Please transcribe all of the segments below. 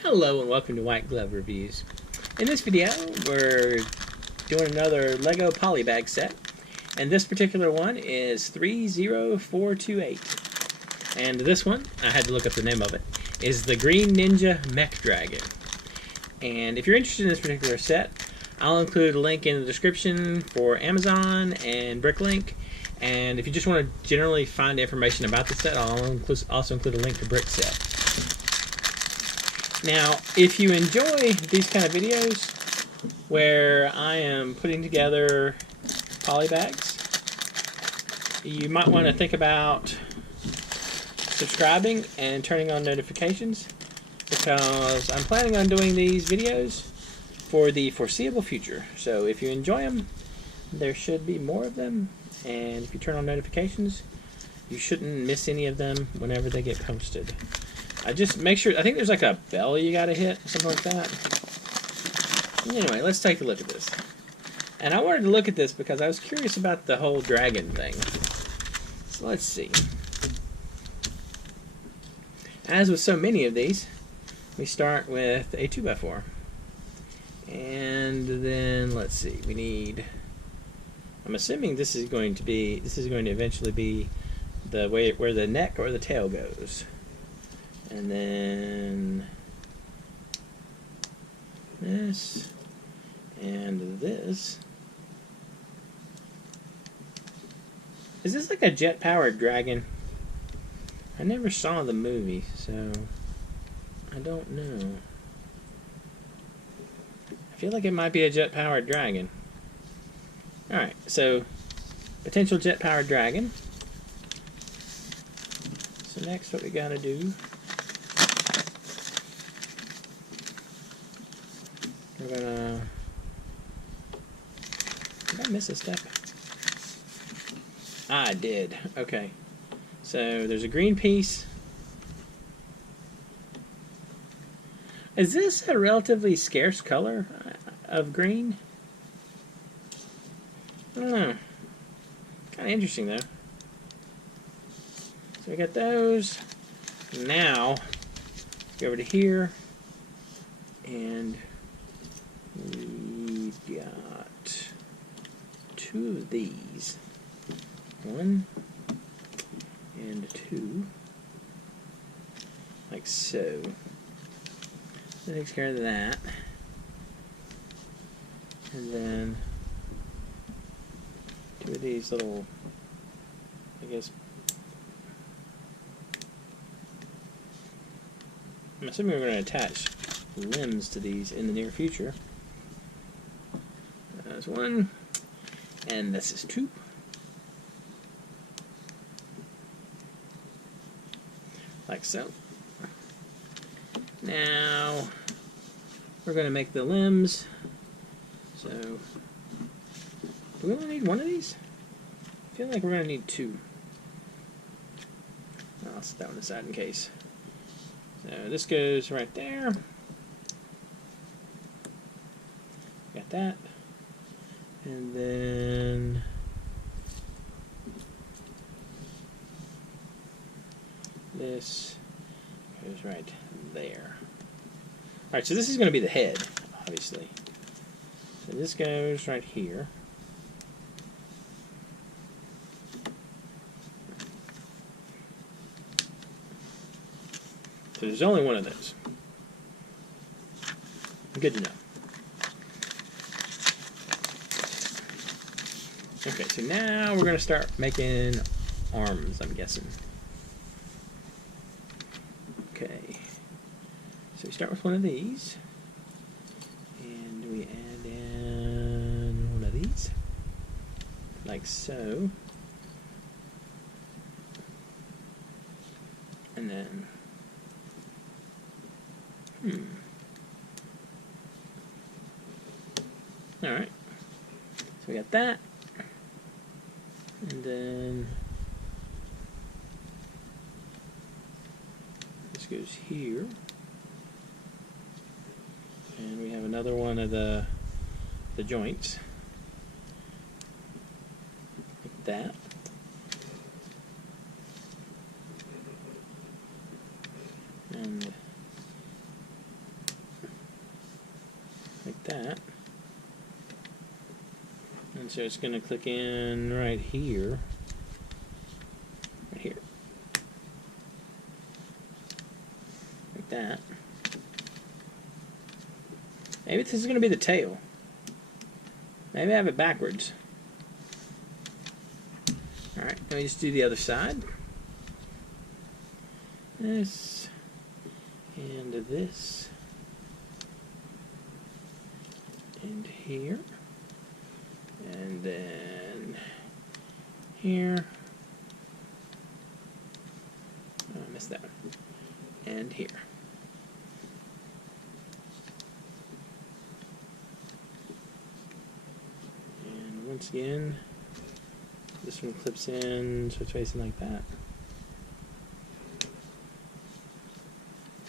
Hello and welcome to White Glove Reviews. In this video, we're doing another Lego Polybag set, and this particular one is 30428. And this one, I had to look up the name of it, is the Green Ninja Mech Dragon. And if you're interested in this particular set, I'll include a link in the description for Amazon and Bricklink. And if you just want to generally find information about the set, I'll also include a link to Brickset. Now, if you enjoy these kind of videos where I am putting together polybags, you might want to think about subscribing and turning on notifications, because I'm planning on doing these videos for the foreseeable future. So if you enjoy them, there should be more of them, and if you turn on notifications, you shouldn't miss any of them whenever they get posted. I just make sure, I think there's like a bell you gotta hit, something like that. Anyway, let's take a look at this. And I wanted to look at this because I was curious about the whole dragon thing. So let's see. As with so many of these, we start with a 2x4. And then, let's see, we need, I'm assuming this is going to eventually be the way where the neck or the tail goes. And then this and this. Is this like a jet-powered dragon? I never saw the movie, so I don't know. I feel like it might be a jet-powered dragon. Alright, so potential jet-powered dragon. So next what we gotta do, we're gonna, did I miss a step? Ah, I did. Okay. So there's a green piece. Is this a relatively scarce color of green? I don't know. Kind of interesting though. So we got those. Now, go over to here, and we've got two of these. One and two. Like so. That takes care of that. And then two of these little, I guess, I'm assuming we're going to attach limbs to these in the near future. There's one, and this is two. Like so. Now, we're going to make the limbs. So, do we only need one of these? I feel like we're going to need two. I'll set that one aside in case. So this goes right there. Got that. And then this goes right there. Alright, so this is going to be the head, obviously. So this goes right here. So there's only one of those. Good to know. Okay, so now we're going to start making arms, I'm guessing. Okay. So we start with one of these. And we add in one of these. Like so. And then alright. So we got that. And then this goes here. And we have another one of the joints. Like that. And that. And so it's going to click in right here. Right here. Like that. Maybe this is going to be the tail. Maybe I have it backwards. Alright, let me just do the other side. This. And this. And here. And then here. Oh, I missed that one. And here. And once again, this one clips in, so it's facing like that.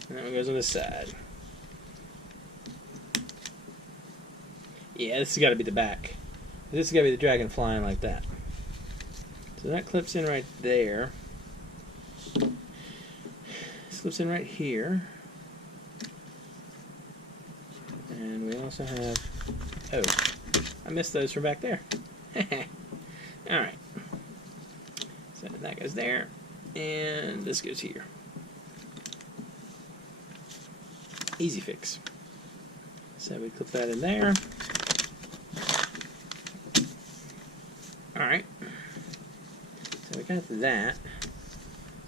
And that one goes on this side. Yeah, this has got to be the back. This has got to be the dragon flying like that. So that clips in right there. This clips in right here. And we also have... Oh, I missed those from back there. Alright. So that goes there. And this goes here. Easy fix. So we clip that in there. Alright. So we got that.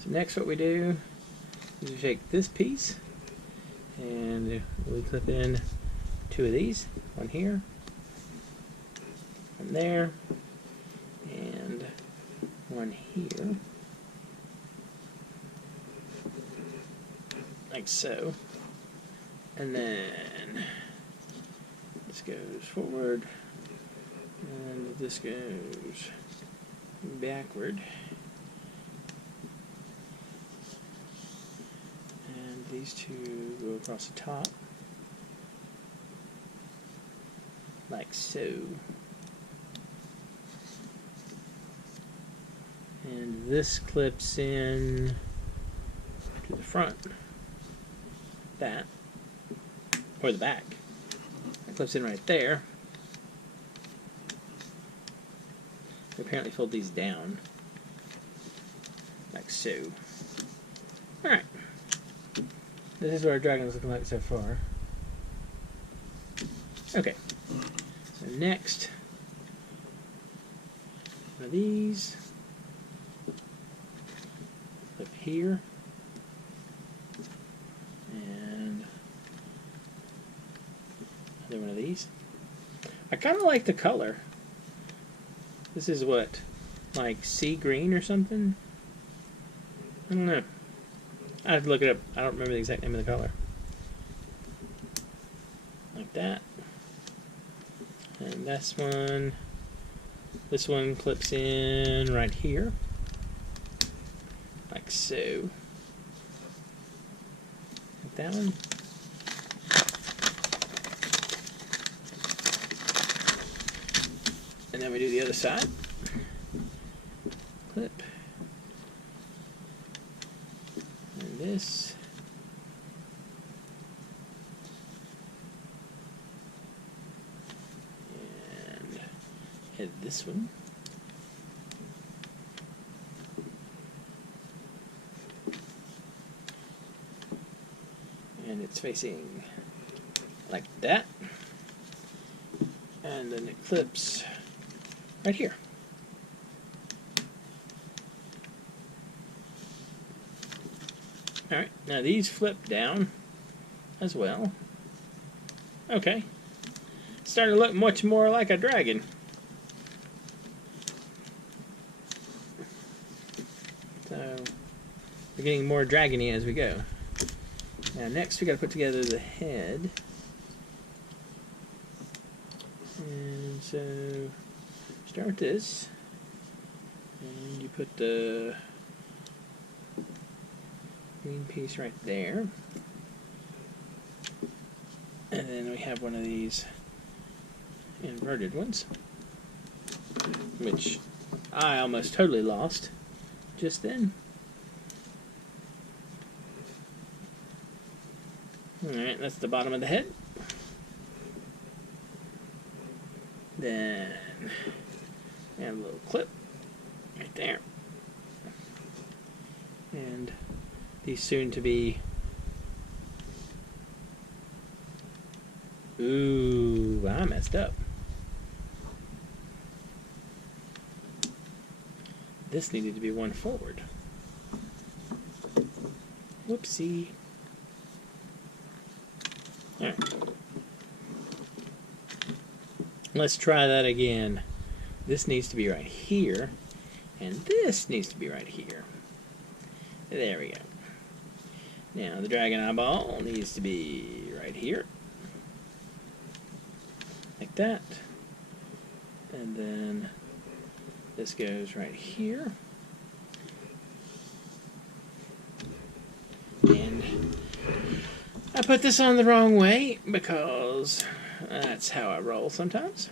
So next what we do is we take this piece and we clip in two of these. One here. One there. And one here. Like so. And then this goes forward. And this goes backward. And these two go across the top. Like so. And this clips in to the front. That. Or the back. That clips in right there. We apparently fold these down. Like so. Alright. This is what our dragon is looking like so far. Okay. So next, one of these. Up here. And another one of these. I kind of like the color. This is what, like sea green or something? I don't know. I have to look it up. I don't remember the exact name of the color. Like that. And this one clips in right here. Like so. Like that one. And then we do the other side. Clip. And this. And hit this one. And it's facing like that. And then it clips right here. Alright, now these flip down as well. Okay. It's starting to look much more like a dragon. So, we're getting more dragony as we go. Now next we got to put together the head. And so, start with this. And you put the green piece right there. And then we have one of these inverted ones, which I almost totally lost just then. Alright, that's the bottom of the head. Then add a little clip right there. And these soon to be. Ooh, I messed up. This needed to be one forward. Whoopsie. Alright. Let's try that again. This needs to be right here, and this needs to be right here. There we go. Now the dragon eyeball needs to be right here. Like that. And then this goes right here. And I put this on the wrong way because that's how I roll sometimes.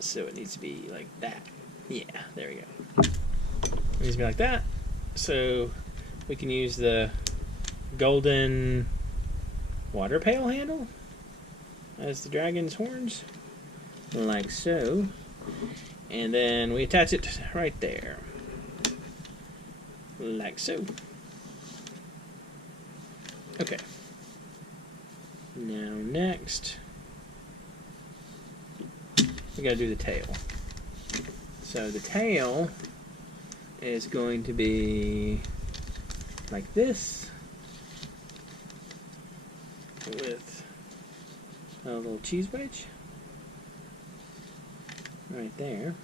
So it needs to be like that. Yeah, there we go. It needs to be like that. So we can use the golden water pail handle as the dragon's horns, like so. And then we attach it right there, like so. Okay. Now next, we gotta do the tail. So the tail is going to be like this, with a little cheese wedge right there.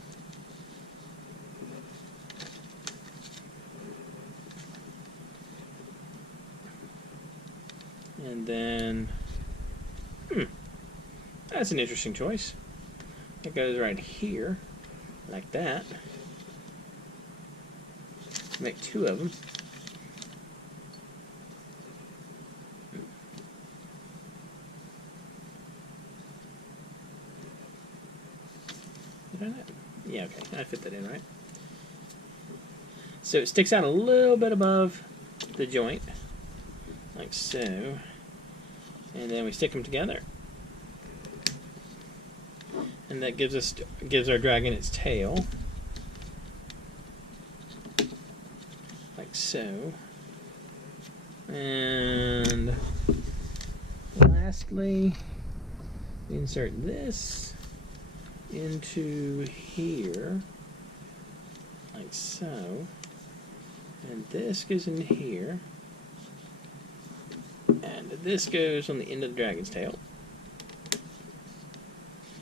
And then, that's an interesting choice. It goes right here, like that. Make two of them. Did I not? Yeah, okay, I fit that in right. So it sticks out a little bit above the joint, like so. And then we stick them together. And that gives our dragon its tail. Like so. And lastly, insert this into here, like so. And this goes in here. And this goes on the end of the dragon's tail.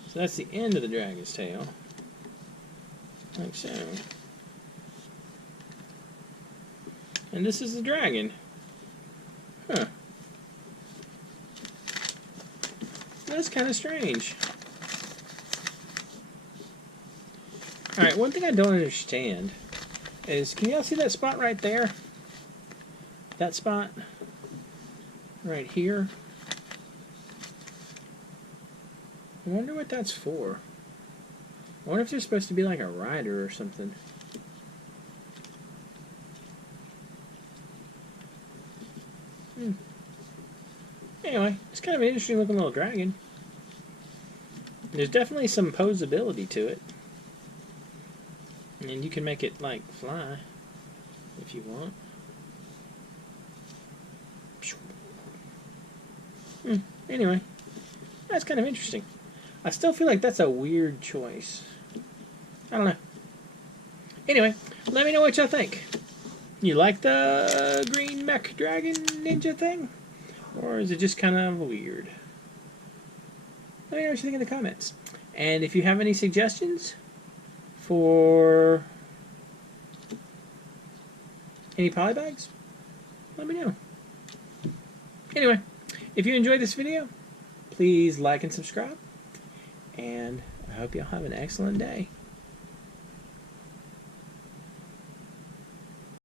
So that's the end of the dragon's tail. Like so. And this is the dragon. Huh. That's kind of strange. Alright, one thing I don't understand is, can y'all see that spot right there? That spot? Right here. I wonder what that's for. I wonder if there's supposed to be like a rider or something. Anyway, it's kind of an interesting looking little dragon. There's definitely some posability to it. And you can make it like fly if you want. Anyway, that's kind of interesting. I still feel like that's a weird choice. I don't know. Anyway, let me know what y'all think. You like the green mech dragon ninja thing? Or is it just kind of weird? Let me know what you think in the comments. And if you have any suggestions for any polybags, let me know. Anyway, if you enjoyed this video, please like and subscribe. And I hope y'all have an excellent day.